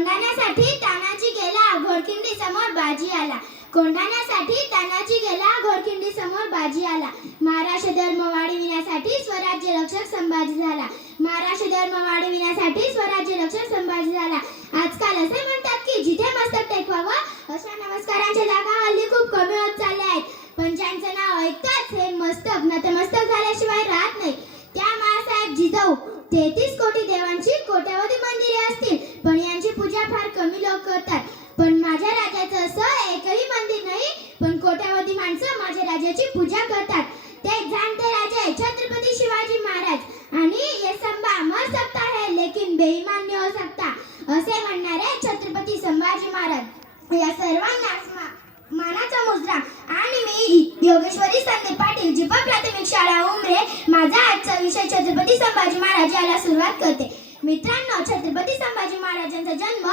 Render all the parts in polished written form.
कोंढाण्यासाठी तानाजी गेला घोडखिंडी समोर बाजी आला. कोंढाण्यासाठी तानाजी गेला घोडखिंडी समोर बाजी आला. महाराष्ट्र धर्म वाढविण्यासाठी स्वराज्य रक्षक संभाजी झाला. महाराष्ट्र धर्म वाढविण्यासाठी स्वराज्य रक्षक संभाजी झाला. आजकाल असे म्हणतात की जिथे मस्तक टेकवावं अशा नमस्कारांच्या जागा हल्ली खूप कमी होत चालल्या आहेत. पण ज्यांचं नाव ऐकताच हे मस्तक नतमस्तक झाल्याशिवाय राहत नाही त्या महासाहेब जिजाऊ 33 कोटी देवांची कोट्यावधी मंदिरे असतील पण यांची पूजा फार कमी लोक करतात. पण माझ्या राजाचं असं एकही मंदिर नाही पण कोट्यावधी माणसं माझ्या राजाची पूजा करतात. ते जाणते राजे छत्रपती शिवाजी महाराज आणि ये संभा मर सकता है लेकिन बेईमान नहीं हो सकता असे म्हणणारे छत्रपती संभाजी महाराज या सर्वांना मानाचा मुजरा. आणि मी योगेश्वरी संदीप पाटील जिपा प्राथमिक शाळा उमरे माझा आजचा विषय छत्रपती संभाजी महाराज याला सुरुवात करते. मित्रांनो, छत्रपती संभाजी महाराजांचा जन्म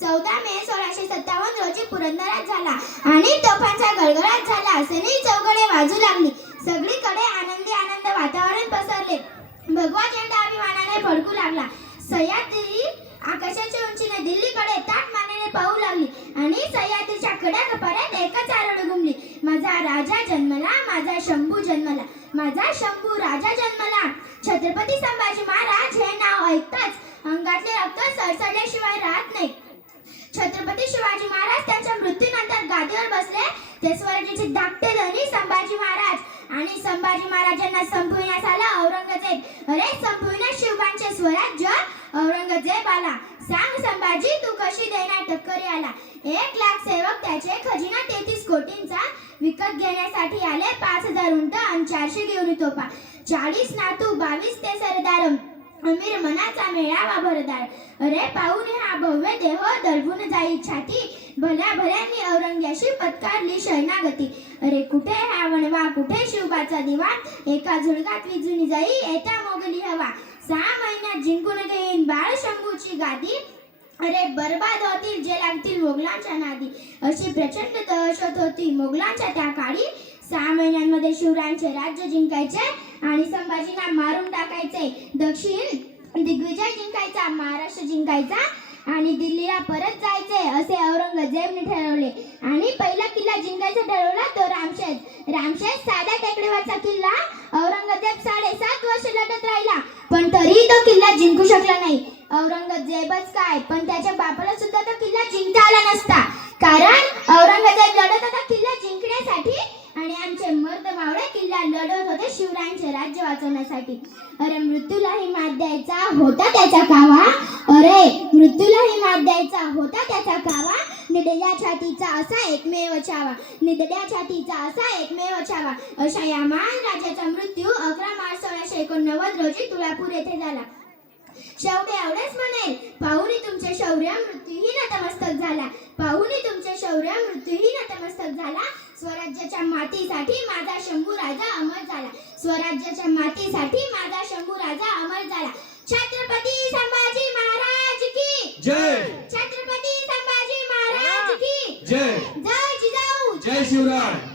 14 मे 1657 रोजी पुरंदरात झाला आणि तोफांचा गडगडाट झाला. सनई चौघडे वाजू लागली. सगळीकडे आनंदी आनंद वातावरण पसरले. भगवा झेंडा अभिमानाने फडकू लागला. सह्याद्री आकाशाच्या उंचीने दिल्लीकडे ताठ मानेने पाहू लागली आणि सह्याद्रीच्या कड्या कपाऱ्यात एकच आरड घुमली. माझा राजा जन्मला, माझा शंभू जन्मला, माझा शंभू राजा जन्मला. छत्रपती संभाजी महाराज हे नाव ऐकताच अंगातले रक्त सळसळल्याशिवाय राहत नाही. छत्रपती शिवाजी महाराज त्यांच्या मृत्यूनंतर गादीवर बसले ते स्वराज्याचे धाकटे धनी संभाजी महाराज. आणि संभाजी महाराजांना संपविण्यास आला औरंगजेब. अरे संपविण्यास शिवबांचे स्वराज्य औरंगजेब आला. सांग संभाजी तू कशी देणार टक्करी आला. 1 लाख सेवक त्याचे खजिना 33 कोटींचा विकत घेण्यासाठी आले. 5000 उंट आणि 400 घेऊन तोफा 40 नातू 22 ते सरदार अमीर मनाचा मेळावा भरदार. अरे पाहुणे हा भव्य देह दळवून जाई छाती भल्या भल्यांनी औरंग्याशी पत्कारली शरणागती. अरे कुठे हा वणवा कुठे शिवबाचा दिवा एका झुळगात विझून जाई येता मोगली हवा. 6 महिन्यात जिंकून घेईन बाळ शंभूची गादी. अरे बर्बाद होतील जे लागतील मोगलांच्या नादी. अशी प्रचंड दहशत होती मोगलांच्या त्या काळी. 6 महिन्यांमध्ये शिवरायांचे राज्य जिंकायचे आणि संभाजींना मारून टाकायचे. दक्षिण दिग्विजय जिंकायचा, महाराष्ट्र जिंकायचा आणि दिल्लीला परत जायचे असे औरंगजेबने ठरवले. आणि पहिला किल्ला जिंकायचा ठरवला तो रामशेज. रामशेज साध्या टेकडीवरचा किल्ला. औरंगजेब 7.5 वर्ष लढत राहिला पण तरीही तो किल्ला जिंकू शकला नाही. औरंगजेबच काय पण त्याच्या बापाला सुद्धा तो किल्ला जिंकता आला नसता. कारण औरंगजेब लढत होता किल्ला जिंकण्यासाठी आणि आमचे मर्द मावळे किल्ला लढत होते शिवरायांचे राज्य वाचवण्यासाठी. अरे मृत्यूलाही मात द्यायचा होता त्याचा कावा. अरे मृत्यूलाही मात द्यायचा होता त्याचा कावा. निडल्या छातीचा असा एकमेव छावा. निडल्या छातीचा असा एकमेव छावा. अशा या महान राजाचा मृत्यू 11 मार्च 1689 रोजी तुळापूर येथे झाला. शेवटी एवढेच म्हणेल पाहुणी तुमचे शौर्य मृत्यूही नतमस्तक झाला. पाहुणी तुमचे शौर्य मृत्यूही नतमस्तक झाला. स्वराज्याच्या मातीसाठी माझा शंभू राजा अमर झाला. स्वराज्याच्या मातीसाठी माझा शंभू राजा अमर झाला. छत्रपती संभाजी महाराज की जय. छत्रपती संभाजी महाराज की जय. जय जिजाऊ जय शिवराय.